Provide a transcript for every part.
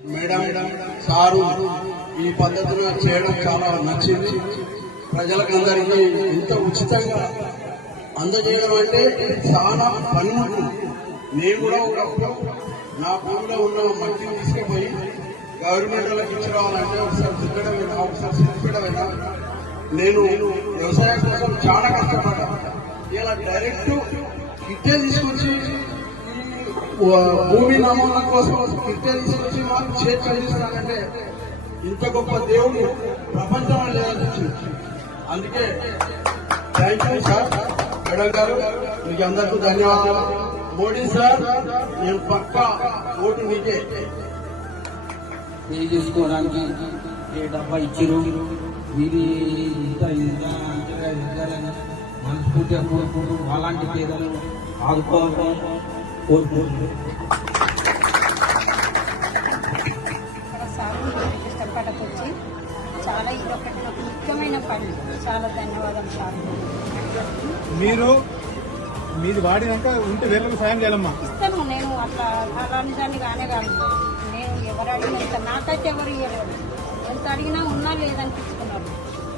Madam sir ఈ పద్ధతిలో చేయడం చాలా నచ్చింది. ప్రజలకందరికీ ఇంత ఉచితంగా అందజేయడం అంటే చాలా పని ఉంటుంది. నేను కూడా ఒకప్పుడు నా భూమిలో ఉన్న మట్టిని తీసుకుపోయి గవర్నమెంట్ వాళ్ళకి ఇచ్చిరావాలంటే ఒకసారి దిగ్గడమైనా ఒకసారి సిద్ధిపడమైనా నేను వ్యవసాయం కోసం చాలా కష్టపడ్డా. ఇలా డైరెక్ట్ కిట్టే తీసుకొచ్చి భూమి నమూనా కోసం కిట్టే తీసుకొచ్చి మాకు చేతి చదివిస్తానంటే ఇంత గొప్ప దేవుడు ప్రపంచంలో లేదనిపించింది. అందుకే థ్యాంక్ యూ సార్. మేడం గారు మీకు అందరికీ ధన్యవాదాలు. మోడీ సార్ నేను పక్కా ఓటు మీకే. పెళ్లి చేసుకోవడానికి ఏ డబ్బా ఇచ్చారు వీరి ఇంత ఇద్దరని మనస్ఫూర్తిగా కోరుకుంటూ అలాంటి పేదలు ఆదుకోవాలని కోరుకుంటున్నారు. కష్టపడకొచ్చి చాలా ఇదొకటి ఒక ముఖ్యమైన పని. చాలా ధన్యవాదాలు సార్. మీది వాడినాక ఉంటే వేరే సాయం చేయాలమ్మా. ఇస్తాను నేను అట్లా అలాంటి దాన్ని కానే కాదు. నేను ఎవరు అడిగిన నాకైతే ఎవరు ఇవ్వలేదు. ఎంత అడిగినా ఉన్నా లేదనిపించుకున్నారు.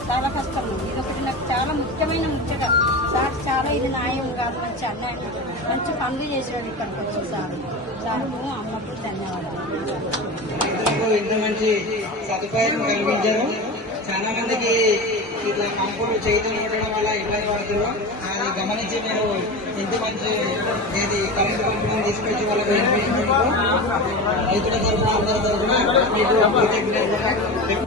చాలా కష్టం. ఇదొకటి నాకు చాలా ముఖ్యమైన ముచ్చట. సార్ చాలా ఇది న్యాయం కాదు, మంచి అన్యాయం, మంచి పనులు చేసాడు ఇక్కడికి వచ్చి సార్. సార్కు అమ్మకు ధన్యవాదాలు. ఇంత మంచి సదుపాయం కల్పించారు. చాలా మందికి ఇట్లా కంపులు చేతులు పెట్టడం వల్ల ఇబ్బంది పడుతున్నారు. అది గమనించి మీరు ఇంత మంచి ఇది కరెంటు పంపిణీ తీసుకొచ్చి వాళ్ళకి రైతుల తరఫున అందరి తరఫున మీకు